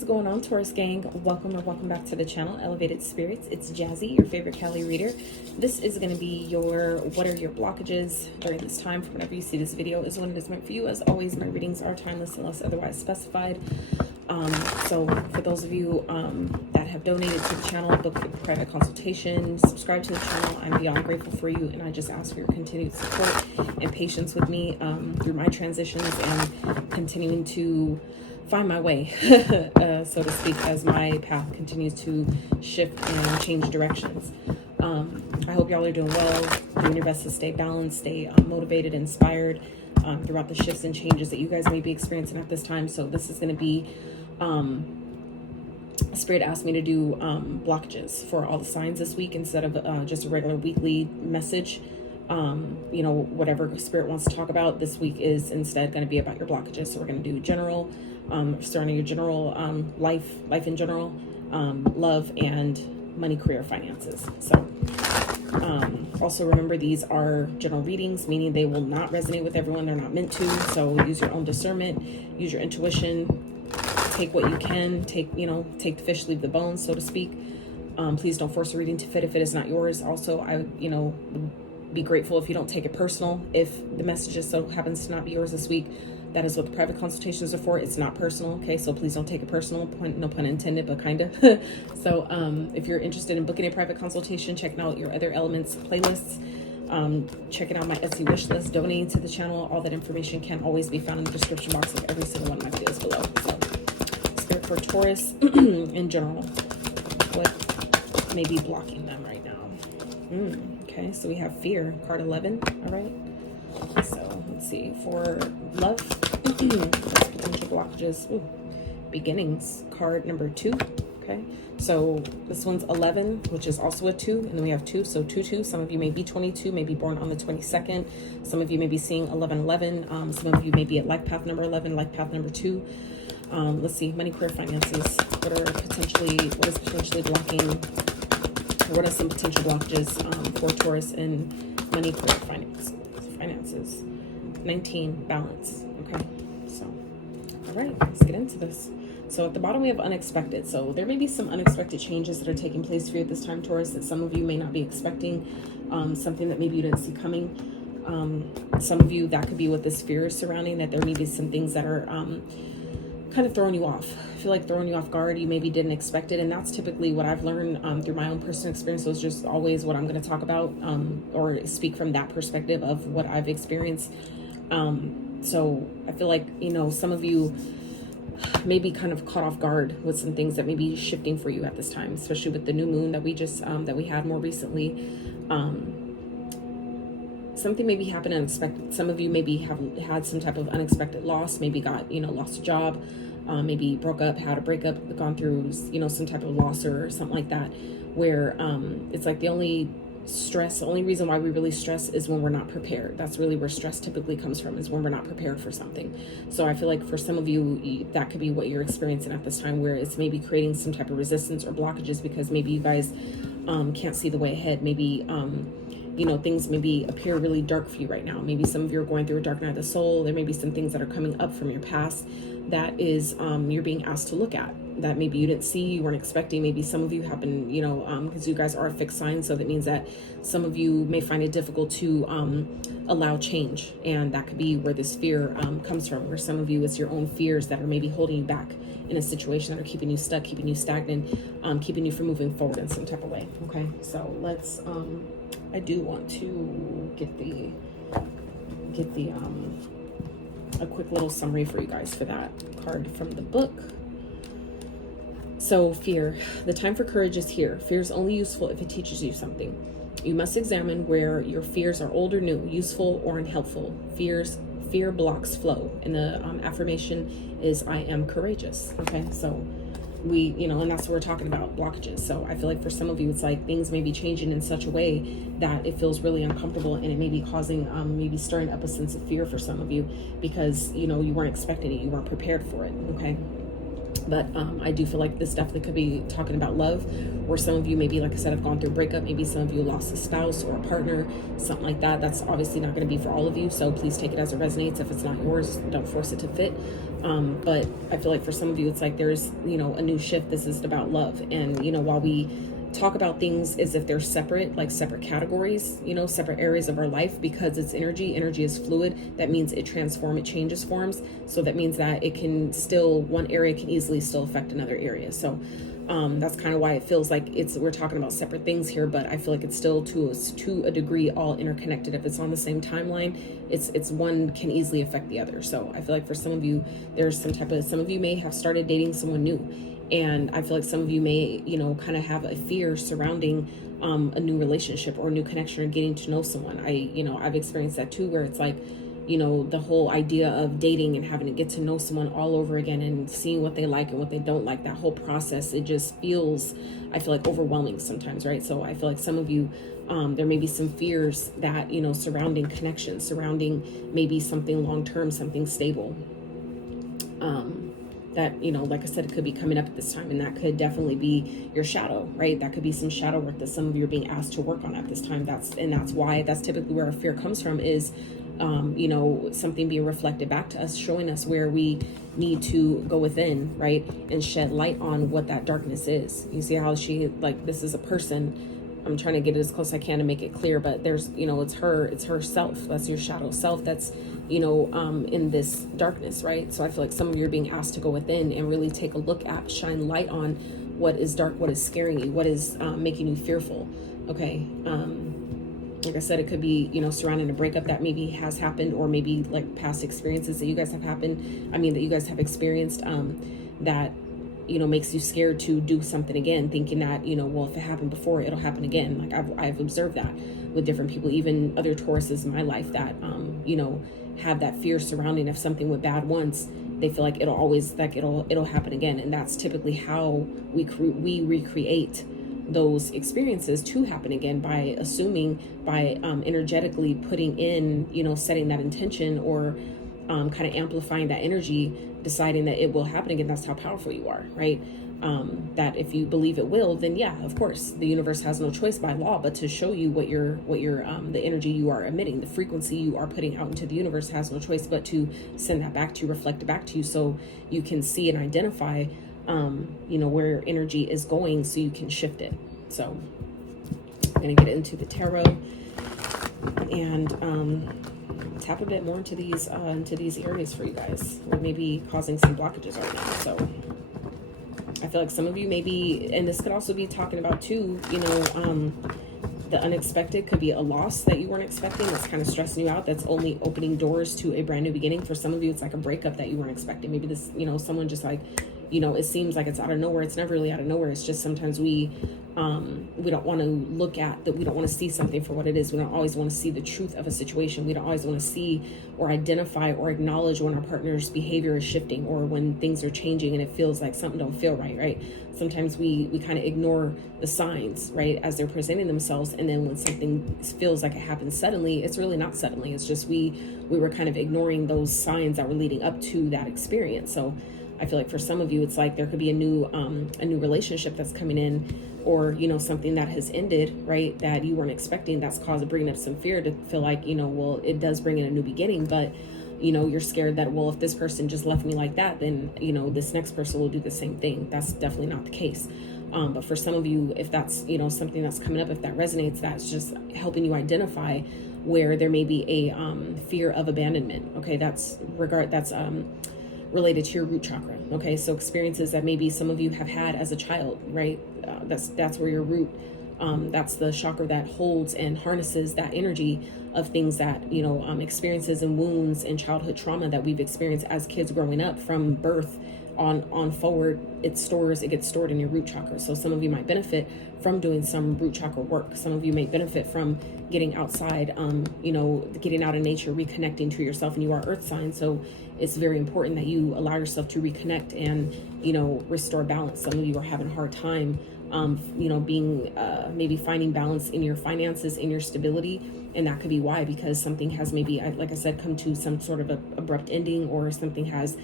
is going on, Taurus gang? Welcome back to the channel, Elevated Spirits. It's Jazzy, your favorite Cali reader. This is going to be your what are your blockages during this time. From whenever you see this video is when it is meant for you. As always, my readings are timeless unless otherwise specified. So for those of you that have donated to the channel, book a private consultation, subscribe to the channel, I'm beyond grateful for you, and I just ask for your continued support and patience with me through my transitions and continuing to find my way, so to speak, as my path continues to shift and change directions. I hope y'all are doing well, doing your best to stay balanced, stay motivated, inspired throughout the shifts and changes that you guys may be experiencing at this time. So this is going to be, Spirit asked me to do blockages for all the signs this week instead of just a regular weekly message. You know, whatever Spirit wants to talk about this week is instead going to be about your blockages. So we're going to do general, starting your general life in general, love, and money, career, finances. So also remember, these are general readings, meaning they will not resonate with everyone. They're not meant to. So use your own discernment, use your intuition, take what you can, take the fish, leave the bones, so to speak. Please don't force a reading to fit if it is not yours. Also, I would be grateful if you don't take it personal. If the message just so happens to not be yours this week, that is what the private consultations are for. It's not personal, okay? So please don't take it personal. No pun intended, but kind of. So if you're interested in booking a private consultation, checking out your other elements playlists, checking out my Etsy wish list, donating to the channel, all that information can always be found in the description box of every single one of my videos below. So Spirit for Taurus in general, what may be blocking them right now? Okay, so we have fear, card 11. All right, so let's see, for love, potential blockages. Beginnings, card number 2. Okay, so this one's 11, which is also a 2, and then we have 2, so 2. Some of you may be 22, may be born on the 22nd. Some of you may be seeing 1111. Some of you may be at life path number 11, life path number 2. Let's see, money, career, finances. What is potentially blocking? What are some potential blockages for Taurus in money, career, finances? 19, balance. Okay, so all right, let's get into this. So at the bottom we have unexpected. So there may be some unexpected changes that are taking place for you at this time, Taurus, that some of you may not be expecting, something that maybe you didn't see coming. Some of you, that could be what this fear is surrounding, that there may be some things that are kind of throwing you off. I feel like throwing you off guard. You maybe didn't expect it, and that's typically what I've learned through my own personal experience. So it's just always what I'm going to talk about, or speak from that perspective of what I've experienced. So I feel like, some of you may be kind of caught off guard with some things that may be shifting for you at this time, especially with the new moon that we just that we had more recently. Something maybe happened unexpected. Some of you maybe have had some type of unexpected loss, maybe got, lost a job, maybe broke up, had a breakup, gone through, some type of loss or something like that, where it's like the only reason why we really stress is when we're not prepared. That's really where stress typically comes from, is when we're not prepared for something. So I feel like for some of you, that could be what you're experiencing at this time, where it's maybe creating some type of resistance or blockages because maybe you guys can't see the way ahead. Maybe things maybe appear really dark for you right now. Maybe some of you are going through a dark night of the soul. There may be some things that are coming up from your past that is you're being asked to look at, that maybe you didn't see, you weren't expecting. Maybe some of you have been, because you guys are a fixed sign, so that means that some of you may find it difficult to allow change, and that could be where this fear comes from, where some of you, it's your own fears that are maybe holding you back in a situation, that are keeping you stuck, keeping you stagnant, keeping you from moving forward in some type of way. Okay, so let's I do want to get a quick little summary for you guys for that card from the book. So fear, the time for courage is here. Fear is only useful if it teaches you something. You must examine where your fears are old or new, useful or unhelpful. Fear blocks flow. And the affirmation is, I am courageous. Okay, so we, and that's what we're talking about, blockages. So I feel like for some of you, it's like things may be changing in such a way that it feels really uncomfortable, and it may be causing, maybe stirring up a sense of fear for some of you, because, you weren't expecting it, you weren't prepared for it. Okay. But I do feel like this definitely could be talking about love, or some of you maybe, like I said, have gone through a breakup. Maybe some of you lost a spouse or a partner, something like that. That's obviously not going to be for all of you, so please take it as it resonates. If it's not yours, don't force it to fit. But I feel like for some of you, it's like there's, you know, a new shift. This is about love. And, you know, while we talk about things as if they're separate, like separate categories, you know, separate areas of our life, because it's energy is fluid. That means it transforms, it changes forms. So that means that it can still, one area can easily still affect another area. So that's kind of why it feels like we're talking about separate things here, but I feel like it's still to a degree all interconnected. If it's on the same timeline, it's one can easily affect the other. So I feel like for some of you, there's some of you may have started dating someone new. And I feel like some of you may, you know, kind of have a fear surrounding a new relationship or a new connection or getting to know someone. I've experienced that too, where it's like, you know, the whole idea of dating and having to get to know someone all over again and seeing what they like and what they don't like, that whole process, it just feels, I feel like, overwhelming sometimes, right? So I feel like some of you, there may be some fears that, you know, surrounding connections, surrounding maybe something long-term, something stable. That, you know, like I said, it could be coming up at this time, and that could definitely be your shadow, right? That could be some shadow work that some of you are being asked to work on at this time. That's why that's typically where our fear comes from, is, you know, something being reflected back to us, showing us where we need to go within, right? And shed light on what that darkness is. You see how this is a person. I'm trying to get it as close as I can to make it clear, but there's, you know, it's her self. That's your shadow self. That's, you know, in this darkness, right? So I feel like some of you are being asked to go within and really take a look at, shine light on what is dark, what is scaring you, what is making you fearful. Okay. Like I said, it could be, you know, surrounding a breakup that maybe has happened, or maybe like past experiences that you guys have that you guys have experienced, that, you know, makes you scared to do something again, thinking that, you know, well, if it happened before, it'll happen again. Like I've observed that with different people, even other Tauruses in my life that, you know, have that fear surrounding, if something went bad once, they feel like it'll always, like it'll happen again. And that's typically how we recreate those experiences to happen again, by assuming, by energetically putting in, you know, setting that intention, or kind of amplifying that energy, deciding that it will happen again. That's how powerful you are, right? That if you believe it will, then yeah, of course, the universe has no choice by law but to show you what your the energy you are emitting, the frequency you are putting out into the universe, has no choice but to send that back to you, reflect it back to you, so you can see and identify, you know, where your energy is going, so you can shift it. So I'm gonna get into the tarot and tap a bit more into these areas for you guys, or maybe causing some blockages right now. So I feel like some of you maybe, and this could also be talking about too, you know, the unexpected could be a loss that you weren't expecting, that's kind of stressing you out, that's only opening doors to a brand new beginning. For some of you, it's like a breakup that you weren't expecting. Maybe this, you know, someone just like, you know, it seems like it's out of nowhere. It's never really out of nowhere. It's just sometimes we don't want to look at that. We don't want to see something for what it is. We don't always want to see the truth of a situation. We don't always want to see or identify or acknowledge when our partner's behavior is shifting, or when things are changing and it feels like something don't feel right? Sometimes we kind of ignore the signs, right, as they're presenting themselves. And then when something feels like it happens suddenly, it's really not suddenly. It's just we were kind of ignoring those signs that were leading up to that experience. So I feel like for some of you, it's like there could be a new relationship that's coming in, or, you know, something that has ended, right, that you weren't expecting, that's bringing up some fear to feel like, you know, well, it does bring in a new beginning, but, you know, you're scared that, well, if this person just left me like that, then, you know, this next person will do the same thing. That's definitely not the case. But for some of you, if that's, you know, something that's coming up, if that resonates, that's just helping you identify where there may be a fear of abandonment. Okay, that's related to your root chakra. Okay, so experiences that maybe some of you have had as a child, right? That's where your root, that's the chakra that holds and harnesses that energy of things that, you know, experiences and wounds and childhood trauma that we've experienced as kids growing up from birth on forward. It gets stored in your root chakra. So some of you might benefit from doing some root chakra work. Some of you may benefit from getting outside, you know, getting out in nature, reconnecting to yourself. And you are earth sign, so it's very important that you allow yourself to reconnect and, you know, restore balance. Some of you are having a hard time, you know, being maybe finding balance in your finances, in your stability. And that could be why, because something has maybe, like I said, come to some sort of a abrupt ending, or something has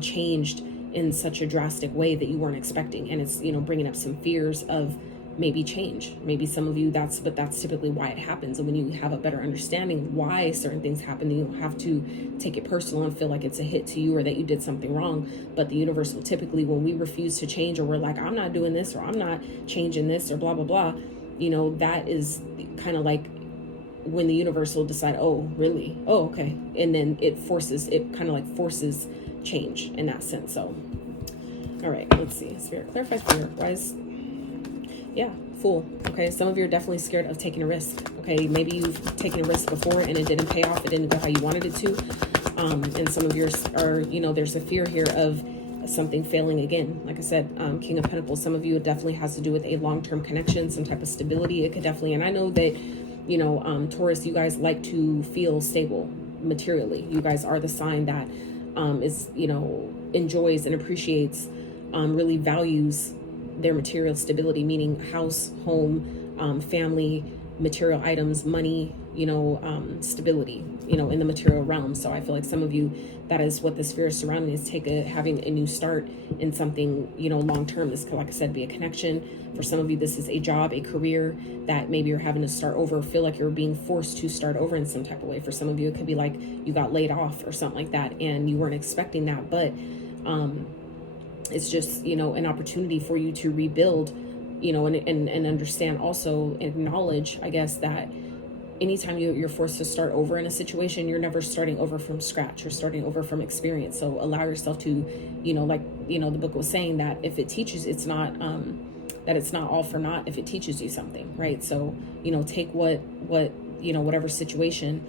changed in such a drastic way that you weren't expecting. And it's, bringing up some fears of maybe change. Maybe some of you, that's typically why it happens. And when you have a better understanding of why certain things happen, then you don't have to take it personal and feel like it's a hit to you or that you did something wrong. But the universe will typically, when we refuse to change, or we're like, I'm not doing this, or I'm not changing this, or blah, blah, blah, that is kind of like when the universe will decide, oh, really? Oh, okay. And then it kind of like forces change in that sense. So, all right, let's see. Spirit, clarify fear. Why is... Yeah, Fool. Okay, some of you are definitely scared of taking a risk. Okay, maybe you've taken a risk before and it didn't pay off. It didn't go how you wanted it to. And some of yours are, there's a fear here of something failing again. Like I said, King of Pentacles, some of you, it definitely has to do with a long-term connection, some type of stability. It could definitely, and I know that, Taurus, you guys like to feel stable materially. You guys are the sign that is, enjoys and appreciates, really values their material stability, meaning house, home, family, material items, money, stability, in the material realm. So I feel like some of you, that is what this fear is surrounding, is having a new start in something, long term. This could, like I said, be a connection. For some of you, this is a job, a career that maybe you're having to start over, feel like you're being forced to start over in some type of way. For some of you, it could be like you got laid off or something like that and you weren't expecting that, but it's just, an opportunity for you to rebuild, and understand, also acknowledge, I guess, that anytime you're forced to start over in a situation, you're never starting over from scratch. You're starting over from experience. So allow yourself to, the book was saying that if it teaches, it's not, that it's not all for naught if it teaches you something, right? So, take whatever situation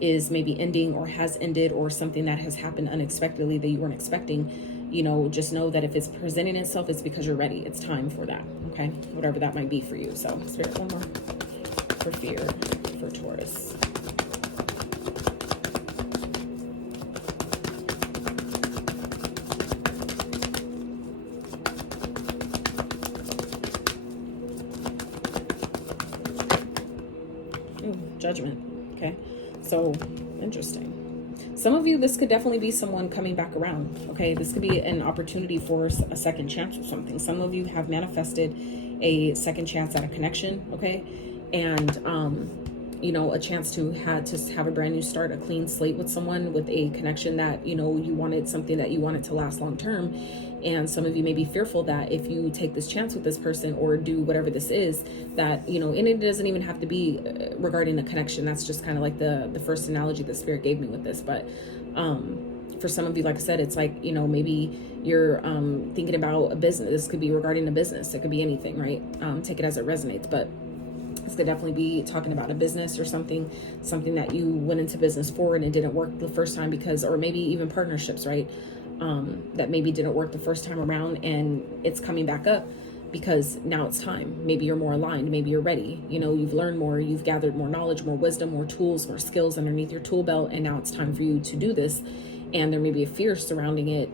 is maybe ending or has ended, or something that has happened unexpectedly that you weren't expecting, just know that if it's presenting itself, it's because you're ready. It's time for that. Okay. Whatever that might be for you. So Spirit, one more for fear for Taurus. Ooh, Judgment. Okay. So interesting. Some of you, this could definitely be someone coming back around, okay? This could be an opportunity for a second chance or something. Some of you have manifested a second chance at a connection, okay? And, a chance to have a brand new start, a clean slate with someone, with a connection that, you wanted, something that you wanted to last long term. And some of you may be fearful that if you take this chance with this person or do whatever this is, that, and it doesn't even have to be regarding a connection. That's just kind of like the first analogy that Spirit gave me with this. But for some of you, like I said, it's like, maybe you're thinking about a business. This could be regarding a business. It could be anything, right? Take it as it resonates. But this could definitely be talking about a business or something that you went into business for and it didn't work the first time because, or maybe even partnerships, right? That maybe didn't work the first time around and it's coming back up because now it's time. Maybe you're more aligned. Maybe you're ready. You've learned more, you've gathered more knowledge, more wisdom, more tools, more skills underneath your tool belt. And now it's time for you to do this. And there may be a fear surrounding it,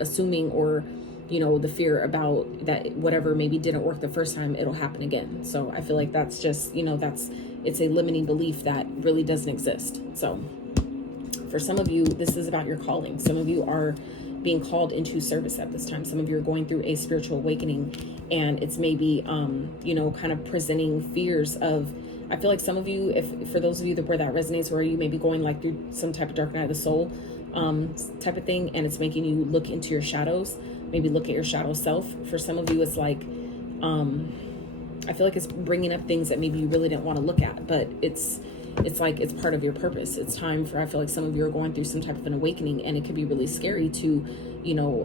assuming, or, the fear about that whatever maybe didn't work the first time, it'll happen again. So I feel like that's just, it's a limiting belief that really doesn't exist. So for some of you, this is about your calling. Some of you are being called into service at this time. Some of you are going through a spiritual awakening, and it's maybe, kind of presenting fears of, I feel like some of you, for those of you where that resonates, where you may be going like through some type of dark night of the soul type of thing, and it's making you look into your shadows, maybe look at your shadow self. For some of you, it's like, I feel like it's bringing up things that maybe you really didn't want to look at, but it's like it's part of your purpose. It's time for, I feel like some of you are going through some type of an awakening, and it could be really scary to,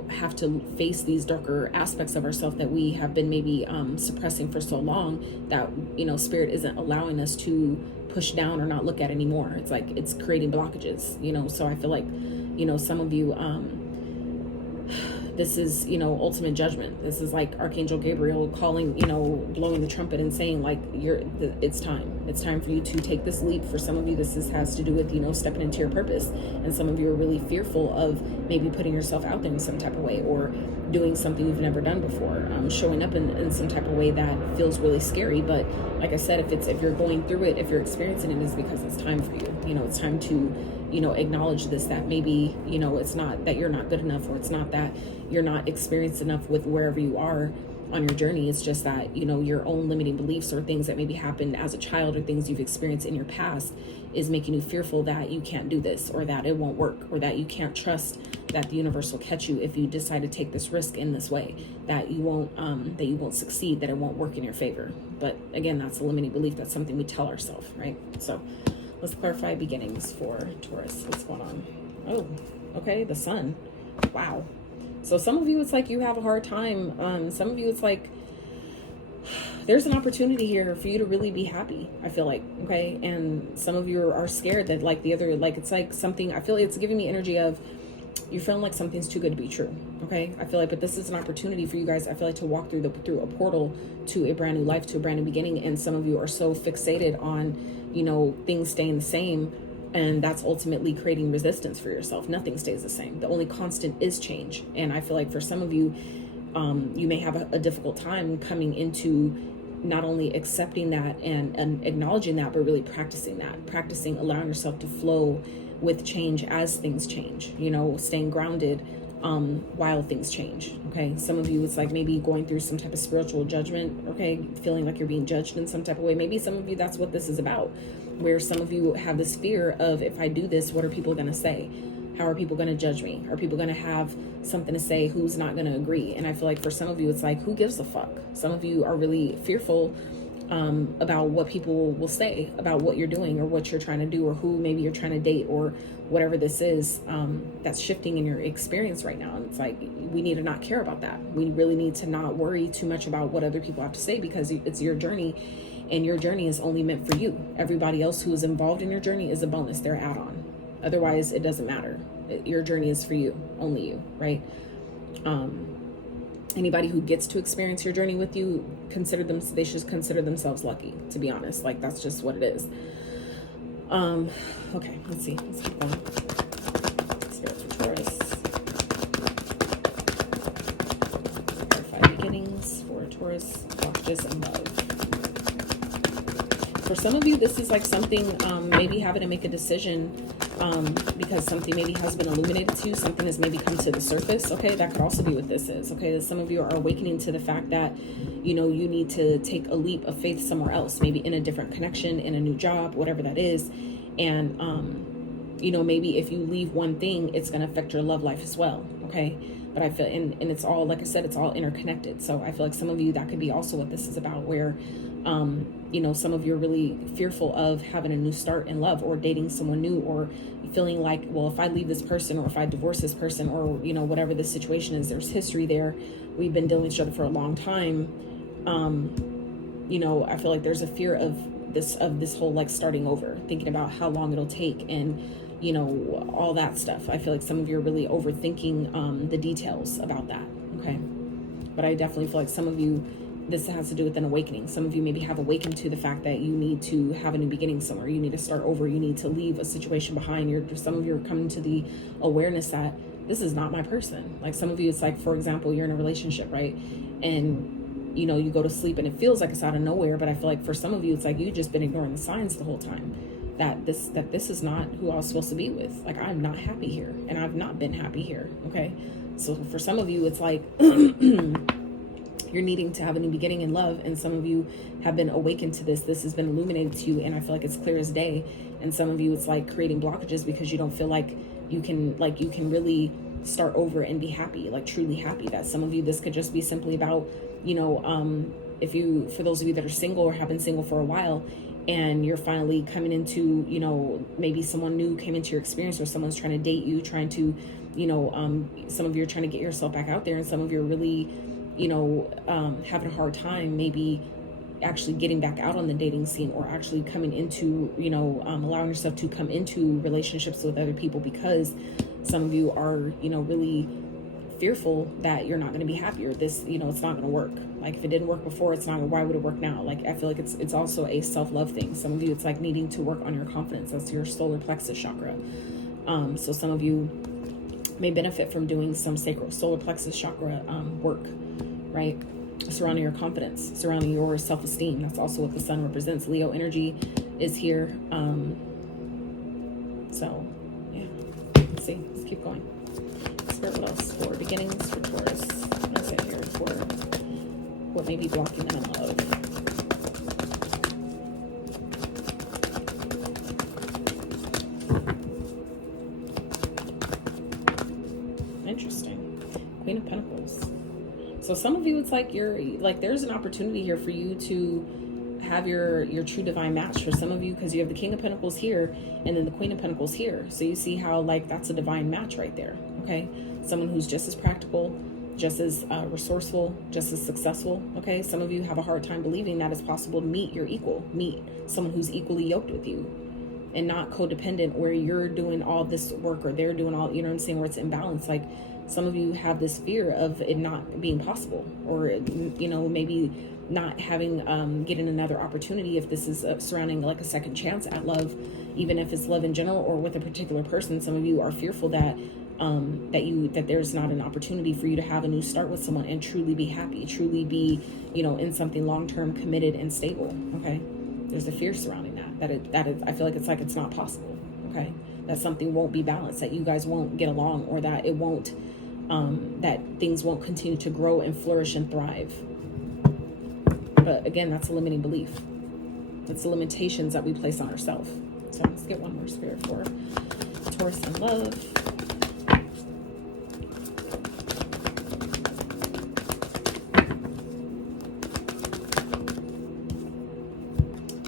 have to face these darker aspects of ourselves that we have been maybe suppressing for so long that, Spirit isn't allowing us to push down or not look at anymore. It's like it's creating blockages, so I feel like, some of you, this is, ultimate judgment. This is like Archangel Gabriel calling, blowing the trumpet and saying like, it's time for you to take this leap. For some of you, this has to do with, stepping into your purpose. And some of you are really fearful of maybe putting yourself out there in some type of way, or doing something you've never done before, showing up in some type of way that feels really scary. But like I said, if you're going through it, if you're experiencing it, it's because it's time for you. It's time to, you know, acknowledge this, that maybe, you know, it's not that you're not good enough, or it's not that you're not experienced enough with wherever you are on your journey. It's just that, you know, your own limiting beliefs or things that maybe happened as a child or things you've experienced in your past is making you fearful that you can't do this, or that it won't work, or that you can't trust that the universe will catch you if you decide to take this risk in this way, that you won't succeed, that it won't work in your favor. But again, that's a limiting belief. That's something we tell ourselves, right? So let's clarify beginnings for Taurus. What's going on? Oh, okay, the sun. Wow. So some of you, it's like you have a hard time. Some of you, it's like there's an opportunity here for you to really be happy, I feel like, okay? And some of you are scared that like the other, like it's like something, I feel like it's giving me energy of you're feeling like something's too good to be true, okay? I feel like, but this is an opportunity for you guys, I feel like, to walk through a portal to a brand new life, to a brand new beginning. And some of you are so fixated on, you know, things staying the same, and that's ultimately creating resistance for yourself. Nothing stays the same. The only constant is change. And I feel like for some of you, you may have a difficult time coming into not only accepting that and acknowledging that, but really practicing allowing yourself to flow with change as things change, you know, staying grounded while things change, okay? Some of you, it's like maybe going through some type of spiritual judgment, okay? Feeling like you're being judged in some type of way. Maybe some of you, that's what this is about, where some of you have this fear of, if I do this, what are people going to say? How are people going to judge me? Are people going to have something to say? Who's not going to agree? And I feel like for some of you, it's like, who gives a fuck? Some of you are really fearful about what people will say about what you're doing or what you're trying to do, or who maybe you're trying to date, or whatever this is that's shifting in your experience right now. And it's like, we need to not care about that. We really need to not worry too much about what other people have to say, because it's your journey, and your journey is only meant for you. Everybody else who is involved in your journey is a bonus. They're add-on. Otherwise, it doesn't matter. Your journey is for you, only you, right? Anybody who gets to experience your journey with you, they should consider themselves lucky, to be honest. Like, that's just what it is. Okay, let's see. Let's keep going. Spirit for Taurus. Clarify beginnings for Taurus, blockages, and love. For some of you, this is like something, maybe having to make a decision because something maybe has been illuminated to you, something has maybe come to the surface, okay? That could also be what this is, okay? Some of you are awakening to the fact that, you know, you need to take a leap of faith somewhere else, maybe in a different connection, in a new job, whatever that is. And, you know, maybe if you leave one thing, it's going to affect your love life as well, okay? But I feel, and it's all, like I said, it's all interconnected. So I feel like some of you, that could be also what this is about, where, you know, some of you are really fearful of having a new start in love, or dating someone new, or feeling like, well, if I leave this person, or if I divorce this person, or, you know, whatever the situation is, there's history there. We've been dealing with each other for a long time. You know, I feel like there's a fear of this whole, like, starting over, thinking about how long it'll take, and, you know, all that stuff. I feel like some of you are really overthinking the details about that, okay? But I definitely feel like some of you, this has to do with an awakening. Some of you maybe have awakened to the fact that you need to have a new beginning somewhere. You need to start over. You need to leave a situation behind. Some of you are coming to the awareness that this is not my person. Like, some of you, it's like, for example, you're in a relationship, right? And, you know, you go to sleep and it feels like it's out of nowhere. But I feel like for some of you, it's like you've just been ignoring the signs the whole time. That this is not who I was supposed to be with. Like, I'm not happy here, and I've not been happy here, okay? So for some of you, it's like you're needing to have a new beginning in love, and some of you have been awakened to this. This has been illuminated to you, and I feel like it's clear as day. And some of you, it's like creating blockages because you don't feel like you can really start over and be happy, like truly happy. That some of you, this could just be simply about, you know, for those of you that are single or have been single for a while, and you're finally coming into, you know, maybe someone new came into your experience, or someone's trying to date you, trying to, you know, some of you are trying to get yourself back out there, and some of you are really, you know, having a hard time maybe actually getting back out on the dating scene, or actually coming into, you know, allowing yourself to come into relationships with other people, because some of you are, you know, really fearful that you're not going to be happy, or this, you know, it's not going to work. Like, if it didn't work before, it's not, why would it work now? Like, I feel like it's also a self-love thing. Some of you, it's like needing to work on your confidence. That's your solar plexus chakra. So some of you may benefit from doing some sacral solar plexus chakra work, right? Surrounding your confidence, surrounding your self-esteem. That's also what the sun represents. Leo energy is here. So keep going. Spirit, what else for beginnings for Taurus? That's it here for what may be blocking them in love. Interesting. Queen of Pentacles. So some of you, it's like there's an opportunity here for you to have your true divine match. For some of you, because you have the King of Pentacles here and then the Queen of Pentacles here. So you see how like that's a divine match right there. Okay, someone who's just as practical, just as resourceful, just as successful. Okay, some of you have a hard time believing that it's possible to meet your equal, meet someone who's equally yoked with you, and not codependent where you're doing all this work or they're doing all, you know what I'm saying, where it's imbalanced. Like some of you have this fear of it not being possible, or, you know, maybe not having, getting another opportunity if this is surrounding like a second chance at love, even if it's love in general or with a particular person. Some of you are fearful that that there's not an opportunity for you to have a new start with someone and truly be happy, truly be, you know, in something long-term, committed and stable. Okay, there's a fear surrounding that I feel like it's not possible. Okay, that something won't be balanced, that you guys won't get along, or that it won't that things won't continue to grow and flourish and thrive. But again, that's a limiting belief. It's the limitations that we place on ourselves. So let's get one more spirit for Taurus and love.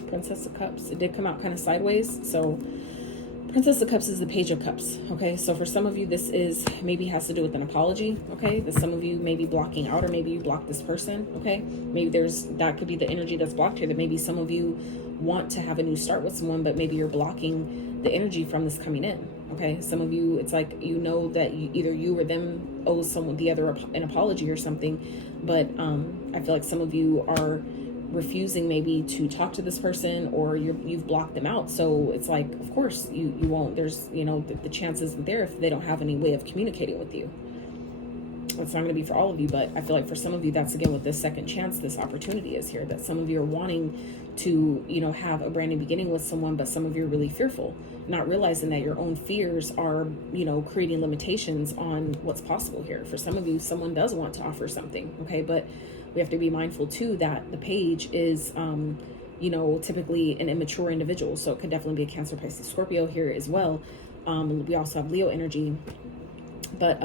Princess of Cups. It did come out kind of sideways. So Princess of Cups is the Page of Cups. Okay, so for some of you, this is maybe has to do with an apology. Okay, that some of you may be blocking out, or maybe you block this person. Okay, maybe that could be the energy that's blocked here. That maybe some of you want to have a new start with someone, but maybe you're blocking the energy from this coming in. Okay, some of you, it's like, you know, that either you or them owe someone, the other, an apology or something. But I feel like some of you are refusing maybe to talk to this person, or you've blocked them out. So it's like, of course you won't, there's, you know, the chances are there if they don't have any way of communicating with you. It's not going to be for all of you, but I feel like for some of you, that's again what this second chance, this opportunity is here, that some of you are wanting to, you know, have a brand new beginning with someone, but some of you are really fearful, not realizing that your own fears are, you know, creating limitations on what's possible here. For some of you, someone does want to offer something. Okay, but we have to be mindful too that the Page is, you know, typically an immature individual. So it could definitely be a Cancer, Pisces, Scorpio here as well. We also have Leo energy, but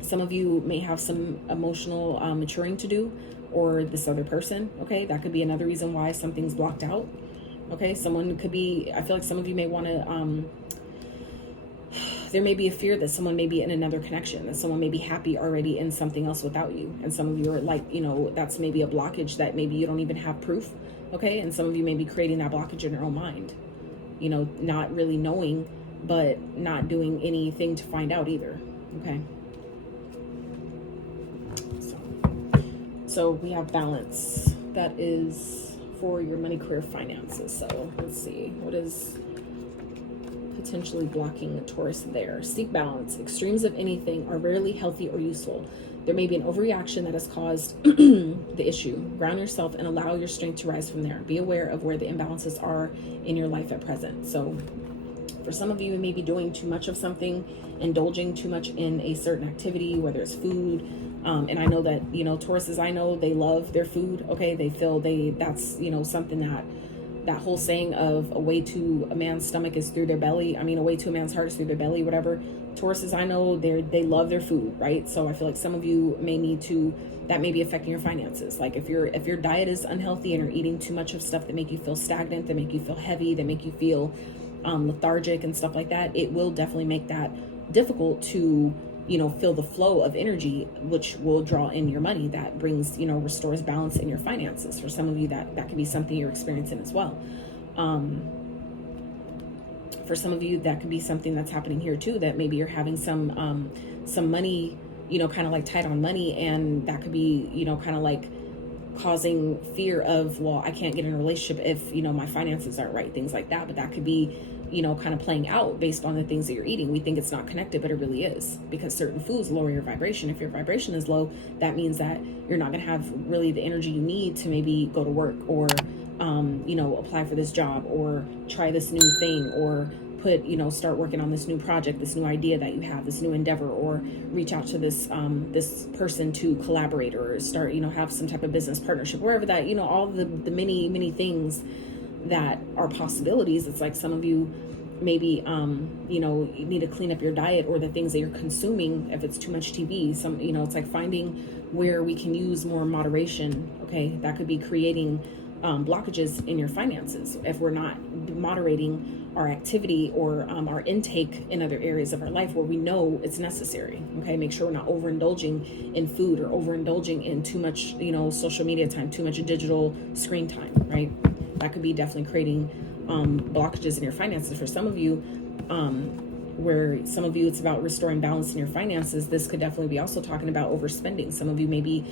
some of you may have some emotional maturing to do, or this other person. Okay, that could be another reason why something's blocked out. Okay, someone could be, I feel like some of you may want to, there may be a fear that someone may be in another connection, that someone may be happy already in something else without you. And some of you are like, you know, that's maybe a blockage that maybe you don't even have proof. Okay, and some of you may be creating that blockage in your own mind, you know, not really knowing, but not doing anything to find out either. Okay, so we have balance. That is for your money, career, finances. So let's see, what is potentially blocking a Taurus there? Seek balance. Extremes of anything are rarely healthy or useful. There may be an overreaction that has caused the issue. Ground yourself and allow your strength to rise from there. Be aware of where the imbalances are in your life at present. So for some of you, you may be doing too much of something, indulging too much in a certain activity, whether it's food. And I know that, you know, Tauruses, I know they love their food. Okay, they feel that's, you know, something that whole saying of a way to a man's stomach is through their belly. I mean, a way to a man's heart is through their belly, whatever. Tauruses, I know they love their food, right? So I feel like some of you may need to, that may be affecting your finances. Like if your diet is unhealthy and you're eating too much of stuff that make you feel stagnant, that make you feel heavy, that make you feel lethargic and stuff like that, it will definitely make that difficult to, you know, feel the flow of energy, which will draw in your money, that brings, you know, restores balance in your finances. For some of you, that could be something you're experiencing as well. For some of you, that could be something that's happening here too, that maybe you're having some money, you know, kind of like tight on money, and that could be, you know, kind of like causing fear of, well, I can't get in a relationship if, you know, my finances aren't right, things like that. But that could be, you know, kind of playing out based on the things that you're eating. We think it's not connected, but it really is, because certain foods lower your vibration. If your vibration is low, that means that you're not going to have really the energy you need to maybe go to work, or you know, apply for this job, or try this new thing, or put, start working on this new project, this new idea that you have, this new endeavor, or reach out to this this person to collaborate, or start, have some type of business partnership, wherever that, all the many things that are possibilities. It's like some of you maybe you need to clean up your diet, or the things that you're consuming. If it's too much TV, it's like finding where we can use more moderation. Okay, that could be creating blockages in your finances if we're not moderating our activity or our intake in other areas of our life where we know it's necessary. Okay, make sure we're not overindulging in food, or overindulging in too much social media time, too much digital screen time, right? That could be definitely creating blockages in your finances. For some of you, where some of you it's about restoring balance in your finances, this could definitely be also talking about overspending. Some of you may be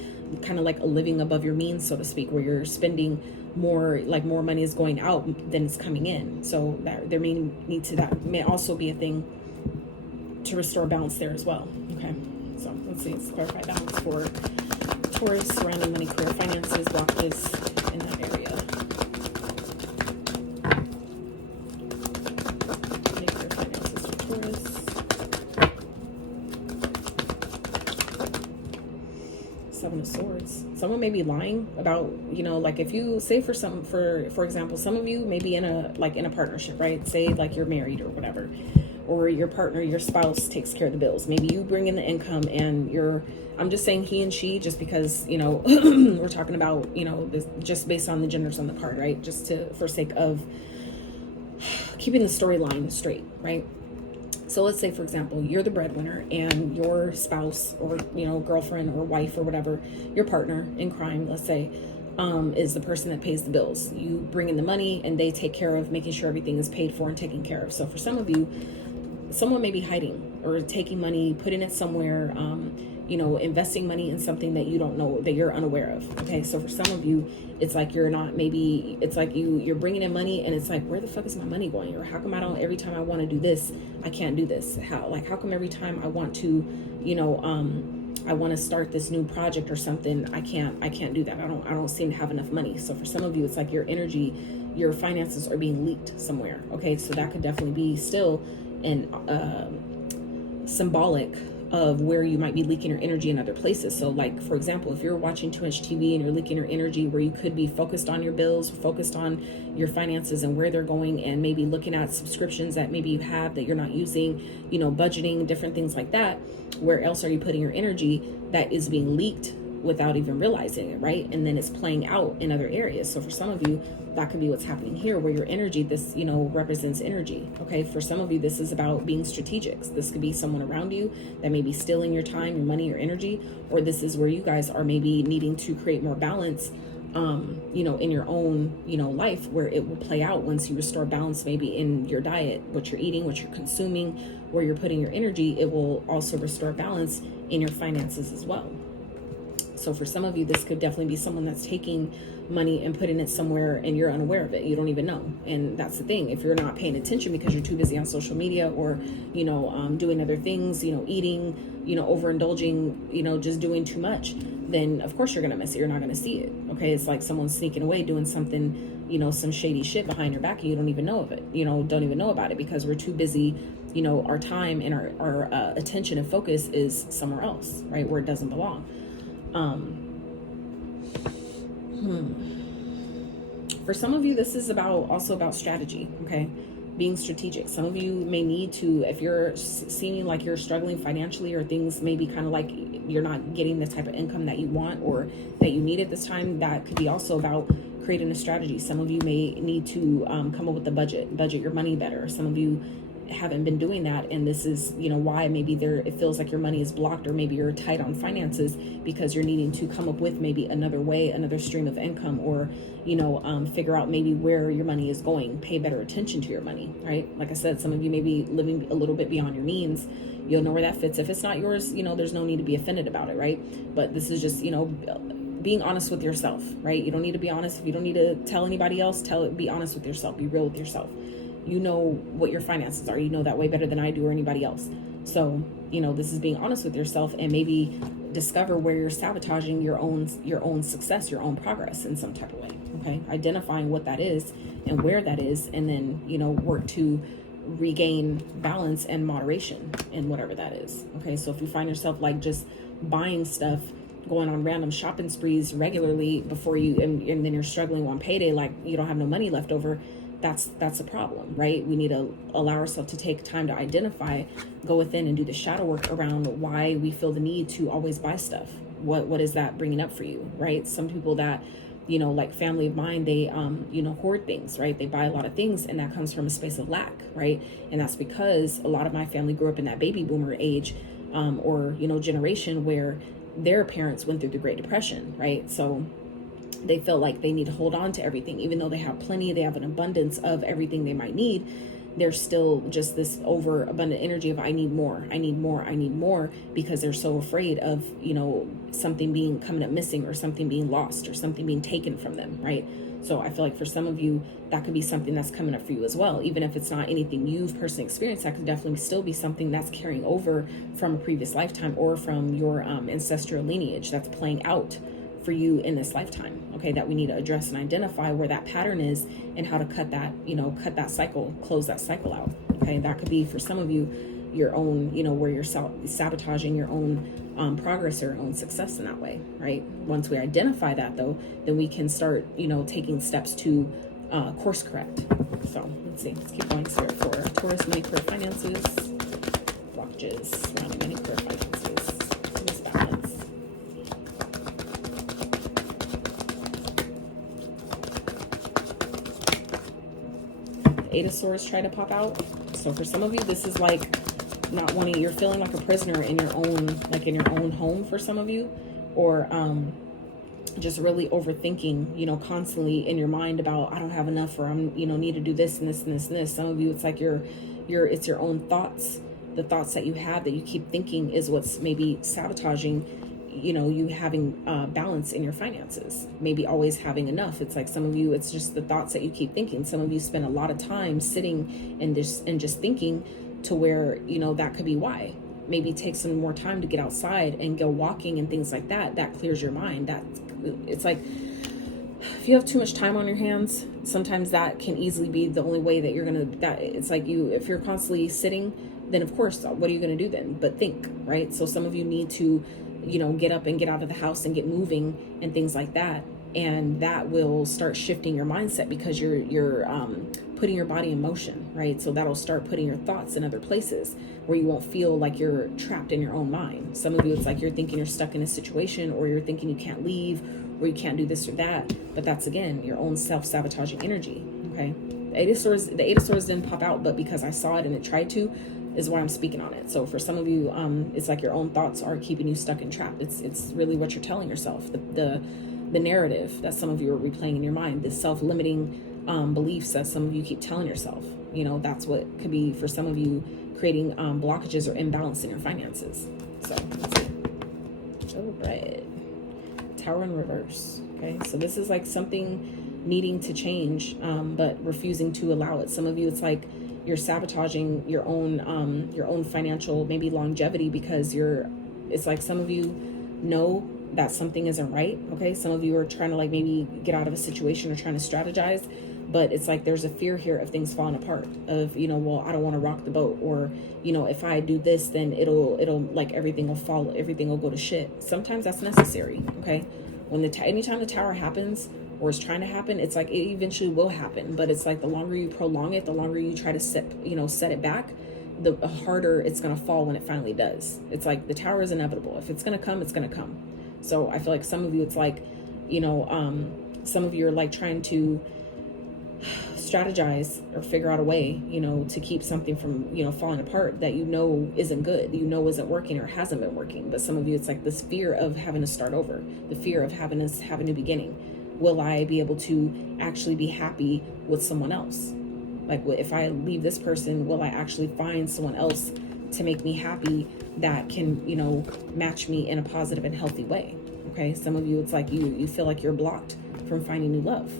kind of like living above your means, so to speak, where you're spending more, like more money is going out than it's coming in. So that that may also be a thing to restore balance there as well. Okay, so let's clarify balance for Taurus surrounding money, career, finances, blockages in that area. Seven of Swords. Someone may be lying about, like if you say for example, some of you may be in a partnership, right? Say like you're married or whatever, or your partner, your spouse takes care of the bills. Maybe you bring in the income and I'm just saying he and she, just because, we're talking about, this, just based on the genders on the card, right? Just for sake of keeping the storyline straight, right? So let's say, for example, you're the breadwinner and your spouse or, girlfriend or wife or whatever, your partner in crime, let's say, is the person that pays the bills. You bring in the money and they take care of making sure everything is paid for and taken care of. So for some of you, someone may be hiding or taking money, putting it somewhere, investing money in something that you don't know, that you're unaware of. Okay, so for some of you, it's like you're not, maybe it's like you're bringing in money and it's like, where the fuck is my money going? Or how come every time I want to do this, I can't do this? How come every time I want to, I want to start this new project or something, I can't do that. I don't seem to have enough money. So for some of you, it's like your energy, your finances are being leaked somewhere. Okay, so that could definitely be still an symbolic of where you might be leaking your energy in other places. So like, for example, if you're watching too much TV and you're leaking your energy where you could be focused on your bills, focused on your finances and where they're going, and maybe looking at subscriptions that maybe you have that you're not using, budgeting, different things like that, where else are you putting your energy that is being leaked without even realizing it, right? And then it's playing out in other areas. So for some of you, that could be what's happening here, where your energy, this, represents energy. Okay, for some of you, this is about being strategic. This could be someone around you that may be stealing your time, your money, your energy, or this is where you guys are maybe needing to create more balance, in your own, life, where it will play out once you restore balance, maybe in your diet, what you're eating, what you're consuming, where you're putting your energy. It will also restore balance in your finances as well. So for some of you, this could definitely be someone that's taking money and putting it somewhere and you're unaware of it. You don't even know. And that's the thing. If you're not paying attention because you're too busy on social media or, doing other things, eating, overindulging, just doing too much, then of course you're going to miss it. You're not going to see it. Okay. It's like someone sneaking away, doing something, some shady shit behind your back and you don't even know of it, don't even know about it because we're too busy. Our time and our attention and focus is somewhere else, right? Where it doesn't belong. For some of you, this is also about strategy. Okay, being strategic. Some of you may need to, if you're seeming like you're struggling financially, or things may be kind of like you're not getting the type of income that you want or that you need at this time, that could be also about creating a strategy. Some of you may need to come up with a budget your money better. Some of you haven't been doing that, and this is why maybe it feels like your money is blocked, or maybe you're tight on finances because you're needing to come up with maybe another way, another stream of income, or figure out maybe where your money is going, pay better attention to your money, right? Like I said, some of you may be living a little bit beyond your means. You'll know where that fits. If it's not yours, there's no need to be offended about it, right? But this is just being honest with yourself, right? You don't need to be honest. If you don't need to tell anybody else, be honest with yourself. Be real with yourself. You know what your finances are. You know that way better than I do or anybody else. So, this is being honest with yourself, and maybe discover where you're sabotaging your own success, your own progress in some type of way. Okay. Identifying what that is and where that is, and then, work to regain balance and moderation in whatever that is. Okay, so if you find yourself like just buying stuff, going on random shopping sprees regularly before you, and then you're struggling on payday, like you don't have no money left over, that's a problem, right? We need to allow ourselves to take time to identify, go within and do the shadow work around why we feel the need to always buy stuff. What is that bringing up for you, right? Some people that, like family of mine, they, hoard things, right? They buy a lot of things, and that comes from a space of lack, right? And that's because a lot of my family grew up in that baby boomer age, or, generation where their parents went through the Great Depression, right? So they felt like they need to hold on to everything, even though they have plenty, they have an abundance of everything they might need. There's still just this overabundant energy of I need more, because they're so afraid of, something coming up missing, or something being lost, or something being taken from them, right? So I feel like for some of you, that could be something that's coming up for you as well. Even if it's not anything you've personally experienced, that could definitely still be something that's carrying over from a previous lifetime, or from your ancestral lineage that's playing out for you in this lifetime. Okay, that we need to address and identify where that pattern is, and how to cut that cycle, close that cycle out. Okay, that could be for some of you your own, where you're sabotaging your own progress or own success in that way, right? Once we identify that, though, then we can start, taking steps to course correct. So let's see, let's keep going. Spirit for Taurus, money, career, finances, blockages surrounding money, career, finances, misbalance. The Eight of Swords try to pop out. So for some of you, this is like not wanting, you're feeling like a prisoner in your own home for some of you, or just really overthinking, constantly in your mind about I don't have enough, or I'm, need to do this and this and this and this. Some of you, it's like it's your own thoughts, the thoughts that you have that you keep thinking is what's maybe sabotaging, you having balance in your finances, maybe always having enough. It's like some of you, it's just the thoughts that you keep thinking. Some of you spend a lot of time sitting and just thinking, to where, that could be why. Maybe take some more time to get outside and go walking and things like that. That clears your mind. It's like, if you have too much time on your hands, sometimes that can easily be the only way that you're it's like if you're constantly sitting, then of course, what are you going to do then? But think, right? So some of you need to, get up and get out of the house and get moving and things like that. And that will start shifting your mindset, because you're putting your body in motion, right? So that'll start putting your thoughts in other places where you won't feel like you're trapped in your own mind. Some of you, it's like you're thinking you're stuck in a situation, or you're thinking you can't leave, or you can't do this or that. But that's, again, your own self-sabotaging energy, okay? The Eight of Swords didn't pop out, but because I saw it and it tried to, is why I'm speaking on it. So for some of you, it's like your own thoughts are keeping you stuck and trapped. It's really what you're telling yourself. The narrative that some of you are replaying in your mind, the self-limiting beliefs that some of you keep telling yourself, that's what could be for some of you creating blockages or imbalance in your finances. So let's see. Oh, right. Tower in reverse. Okay, so this is like something needing to change, but refusing to allow it. Some of you, it's like you're sabotaging your own financial maybe longevity, because it's like some of you know that something isn't right. Okay, some of you are trying to like maybe get out of a situation or trying to strategize, but it's like there's a fear here of things falling apart, of well, I don't want to rock the boat, or if I do this, then it'll like everything will go to shit. Sometimes that's necessary. Okay, when anytime the tower happens or is trying to happen, it's like it eventually will happen, but it's like the longer you prolong it, the longer you try to set it back, the harder it's going to fall when it finally does. It's like the tower is inevitable. If it's going to come, it's going to come. So I feel like some of you, it's like, some of you are like trying to strategize or figure out a way, to keep something from, falling apart that isn't good, isn't working or hasn't been working. But some of you, it's like this fear of having to start over, the fear of having to have a new beginning. Will I be able to actually be happy with someone else? Like, if I leave this person, will I actually find someone else to make me happy that can, match me in a positive and healthy way? Okay, some of you, it's like you feel like you're blocked from finding new love,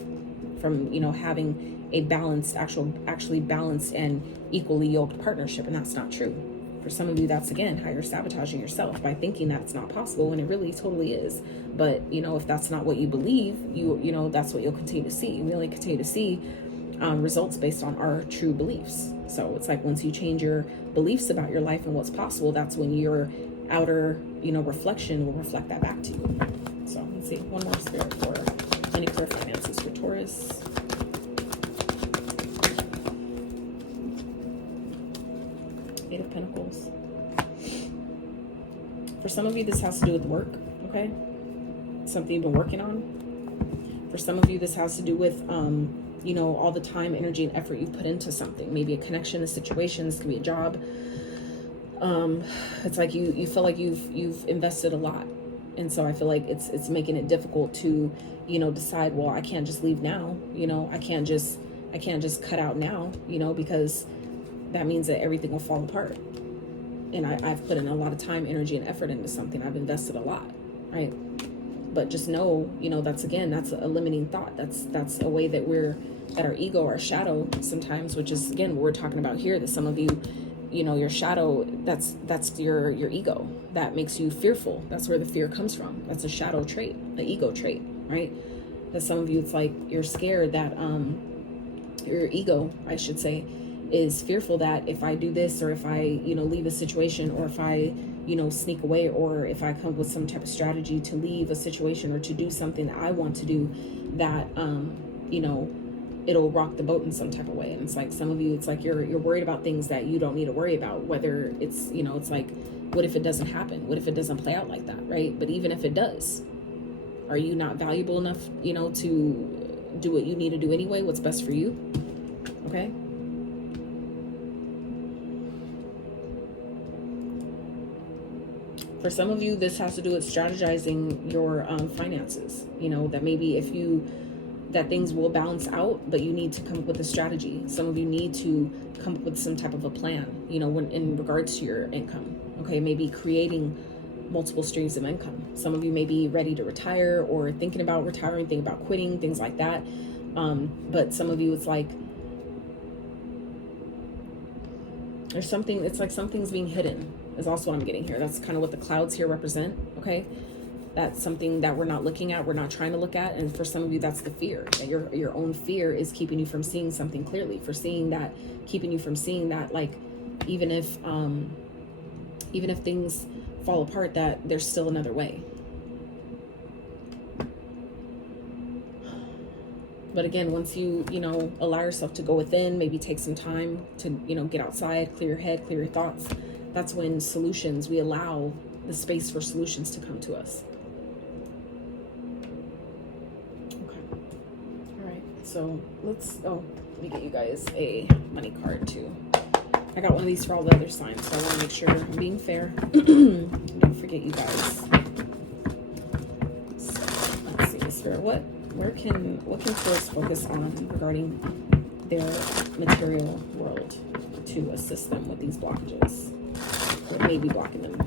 from, having a balanced, actually balanced and equally yoked partnership, and that's not true. For some of you, that's, again, how you're sabotaging yourself by thinking that it's not possible when it really totally is. But, if that's not what you believe, that's what you'll continue to see. You really continue to see results based on our true beliefs. So it's like once you change your beliefs about your life and what's possible, that's when your outer, reflection will reflect that back to you. So let's see, one more spirit for money, career, finances for Taurus. Eight of Pentacles. For some of you, this has to do with work, okay? Something you've been working on. For some of you, this has to do with, all the time, energy, and effort you've put into something. Maybe a connection, a situation. This could be a job. It's like you feel like you've invested a lot, and so I feel like it's making it difficult to, decide. Well, I can't just leave now. I can't just cut out now. Because that means that everything will fall apart. And I've put in a lot of time, energy, and effort into something. I've invested a lot, right? But just know, that's a limiting thought. That's a way that our ego, our shadow sometimes, which is, again, what we're talking about here, that some of you, your shadow, that's your ego. That makes you fearful. That's where the fear comes from. That's a shadow trait, an ego trait, right? That some of you, it's like you're scared that your ego, I should say, is fearful that if I do this, or if I, leave a situation, or if I, sneak away, or if I come up with some type of strategy to leave a situation or to do something that I want to do, that, it'll rock the boat in some type of way. And it's like some of you, it's like you're worried about things that you don't need to worry about, whether it's, it's like, what if it doesn't happen? What if it doesn't play out like that, right? But even if it does, are you not valuable enough, to do what you need to do anyway, what's best for you? Okay. For some of you, this has to do with strategizing your finances. That maybe that things will balance out, but you need to come up with a strategy. Some of you need to come up with some type of a plan, when in regards to your income. Okay, maybe creating multiple streams of income. Some of you may be ready to retire, or thinking about retiring, thinking about quitting, things like that. But some of you, it's like there's something. It's like something's being hidden. Is also what I'm getting here. That's kind of what the clouds here represent. Okay, that's something that we're not looking at, we're not trying to look at. And for some of you, that's the fear, that your own fear is keeping you from seeing something clearly, keeping you from seeing that, like, even if things fall apart, that there's still another way. But again, once you allow yourself to go within, maybe take some time to get outside, clear your head, clear your thoughts, that's when we allow the space for solutions to come to us. Okay. All right. So let me get you guys a money card too. I got one of these for all the other signs, so I want to make sure I'm being fair. Don't forget you guys. So, let's see, Spirit, what can Taurus focus on regarding their material world to assist them with these blockages? What may be blocking them?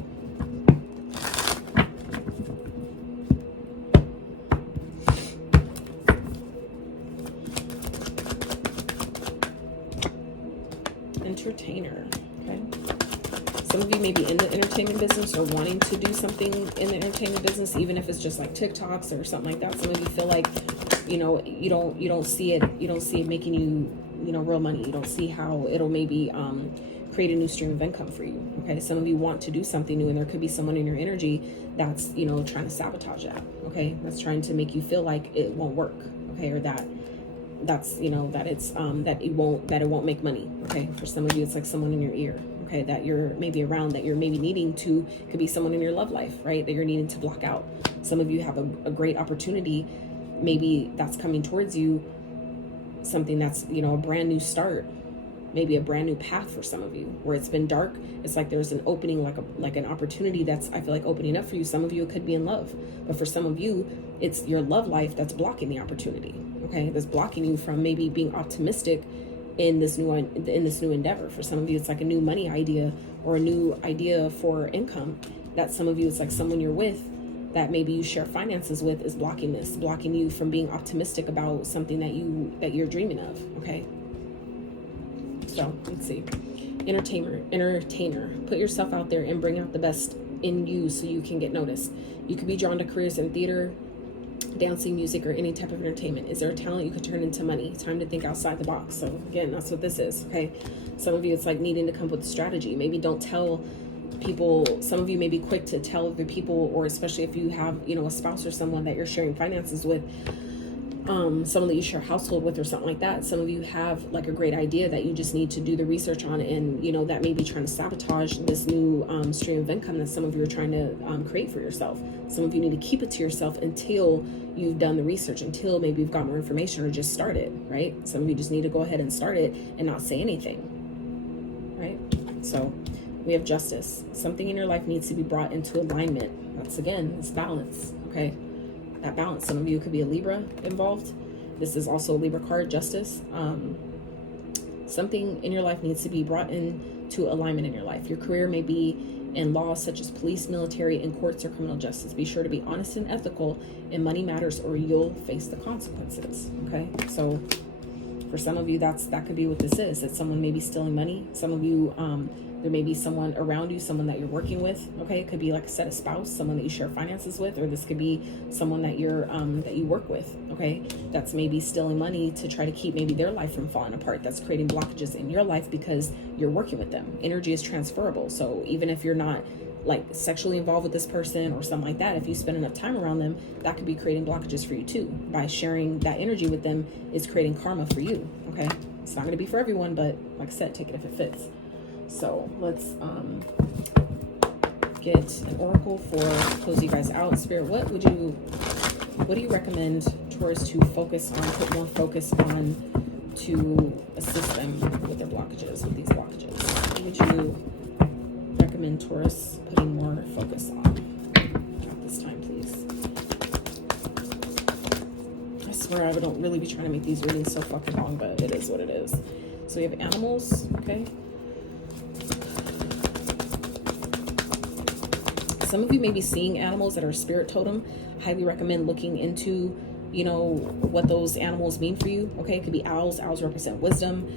Entertainer. Okay. Some of you may be in the entertainment business, or wanting to do something in the entertainment business, even if it's just like TikToks or something like that. Some of you feel like, you don't see it making you, real money. You don't see how it'll maybe create a new stream of income for you. Okay, some of you want to do something new, and there could be someone in your energy that's trying to sabotage that. Okay, that's trying to make you feel like it won't work. Okay, or that it won't make money. Okay, for some of you, it's like someone in your ear. Okay, that you're maybe around, that you're maybe needing to, could be someone in your love life, right, that you're needing to block out. Some of you have a great opportunity, maybe that's coming towards you, something that's a brand new start, maybe a brand new path for some of you, where it's been dark. It's like there's an opening, like an opportunity that's, I feel like, opening up for you. Some of you, it could be in love, but for some of you, it's your love life that's blocking the opportunity. Okay, that's blocking you from maybe being optimistic in this new endeavor. For some of you, it's like a new money idea, or a new idea for income. That some of you, it's like someone you're with that maybe you share finances with, is blocking you from being optimistic about something that you're dreaming of. Okay. So let's see. Entertainer. Put yourself out there and bring out the best in you so you can get noticed. You could be drawn to careers in theater, dancing, music, or any type of entertainment? Is there a talent you could turn into money? Time to think outside the box. So again, that's what this is. Okay, some of you, it's like needing to come up with a strategy. Maybe don't tell people. Some of you may be quick to tell other people, or especially if you have, you know, a spouse or someone that you're sharing finances with, someone that you share a household with or something like that. Some of you have like a great idea that you just need to do the research on, and you know that may be trying to sabotage this new stream of income that some of you are trying to create for yourself. Some of you need to keep it to yourself until you've done the research, until maybe you've got more information or just started, right? Some of you just need to go ahead and start it and not say anything, right? So we have justice. Something in your life needs to be brought into alignment. That's, again, this balance, okay? That balance. Some of you could be a Libra involved. This is also a Libra card, justice. Something in your life needs to be brought into alignment in your life. Your career may be in law, such as police, military, and courts, or criminal justice. Be sure to be honest and ethical in money matters, or you'll face the consequences, okay? So for some of you, that could be what this is. That someone may be stealing money. Some of you, there may be someone around you, someone that you're working with, okay? It could be like a spouse, someone that you share finances with, or this could be someone that you're that you work with, okay? That's maybe stealing money to try to keep maybe their life from falling apart. That's creating blockages in your life because you're working with them. Energy is transferable. So even if you're not like sexually involved with this person or something like that, if you spend enough time around them, that could be creating blockages for you too. By sharing that energy with them is creating karma for you, okay? It's not going to be for everyone, but like I said, take it if it fits. So let's get an oracle for close you guys out. Spirit, what do you recommend Taurus to focus on, put more focus on to assist them with their blockages, with these blockages? What would you recommend Taurus putting more focus on at this time, please? I swear I don't really be trying to make these readings so fucking long, but it is what it is. So we have animals, okay? Some of you may be seeing animals that are spirit totem. Highly recommend looking into, you know, what those animals mean for you, okay? It could be owls. Owls represent wisdom.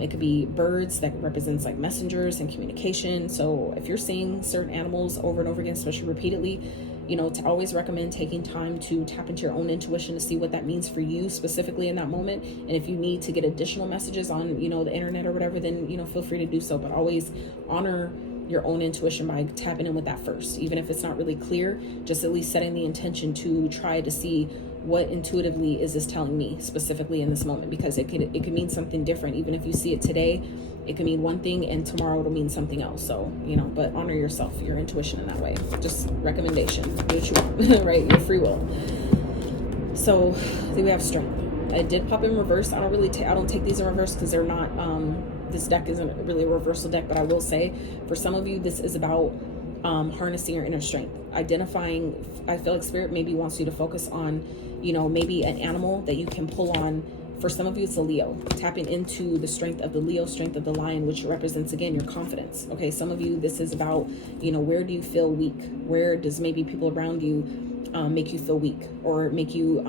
It could be birds that represents like messengers and communication. So if you're seeing certain animals over and over again, especially repeatedly, you know, to always recommend taking time to tap into your own intuition to see what that means for you specifically in that moment. And if you need to get additional messages on, you know, the internet or whatever, then, you know, feel free to do so. But always honor your own intuition by tapping in with that first. Even if it's not really clear, just at least setting the intention to try to see what intuitively is this telling me specifically in this moment, because it could mean something different. Even if you see it today, it can mean one thing and tomorrow it'll mean something else. So, you know, but honor yourself, your intuition in that way. Just recommendation, do what you want, right? Your free will. So then we have strength. It did pop in reverse. I don't take these in reverse because they're not, this deck isn't really a reversal deck, but I will say for some of you, this is about harnessing your inner strength, identifying. I feel like spirit maybe wants you to focus on, you know, maybe an animal that you can pull on. For some of you, it's a Leo, tapping into the strength of the Leo, strength of the lion, which represents, again, your confidence. Okay, some of you, this is about, you know, where do you feel weak? Where does maybe people around you make you feel weak, or make you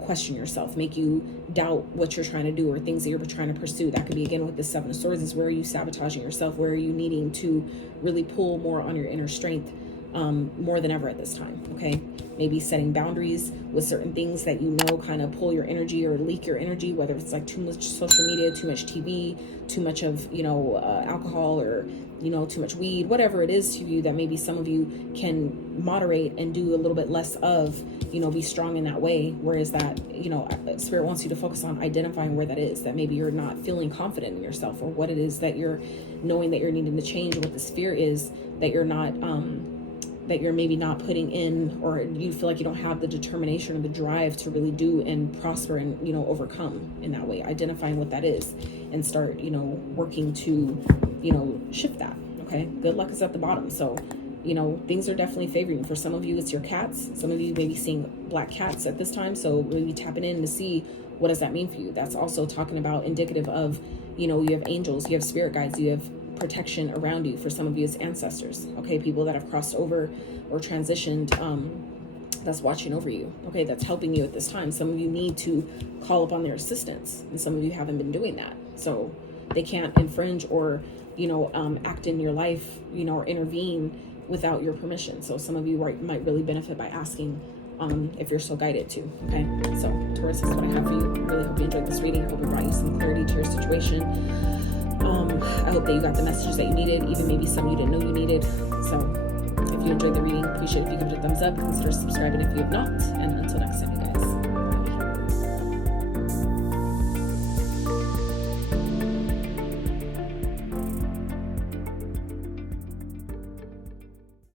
question yourself, make you doubt what you're trying to do or things that you're trying to pursue? That could be, again, with the Seven of Swords, is where are you sabotaging yourself? Where are you needing to really pull more on your inner strength more than ever at this time? Okay, maybe setting boundaries with certain things that you know kind of pull your energy or leak your energy, whether it's like too much social media, too much TV, too much of, you know, alcohol, or, you know, too much weed, whatever it is to you that maybe some of you can moderate and do a little bit less of, you know, be strong in that way. Whereas that, you know, spirit wants you to focus on identifying where that is, that maybe you're not feeling confident in yourself, or what it is that you're knowing that you're needing to change, what this fear is that you're not, that you're maybe not putting in, or you feel like you don't have the determination or the drive to really do and prosper and, you know, overcome in that way. Identifying what that is and start, you know, working to, you know, shift that. Okay, good luck is at the bottom. So, you know, things are definitely favoring. For some of you, it's your cats. Some of you may be seeing black cats at this time, so really tapping in to see what does that mean for you. That's also talking about indicative of, you know, you have angels, you have spirit guides, you have protection around you. For some of you, it's ancestors, okay, people that have crossed over or transitioned, that's watching over you, okay, that's helping you at this time. Some of you need to call upon their assistance, and some of you haven't been doing that, so they can't infringe or, you know, act in your life, you know, or intervene without your permission. So some of you might really benefit by asking if you're so guided to. Okay, so Taurus is what I have for you. Really hope you enjoyed this reading. I hope it brought you some clarity to your situation. I hope that you got the messages that you needed, even maybe some you didn't know you needed. So if you enjoyed the reading, appreciate if you give it a thumbs up. Consider subscribing if you have not. And until next time, you guys.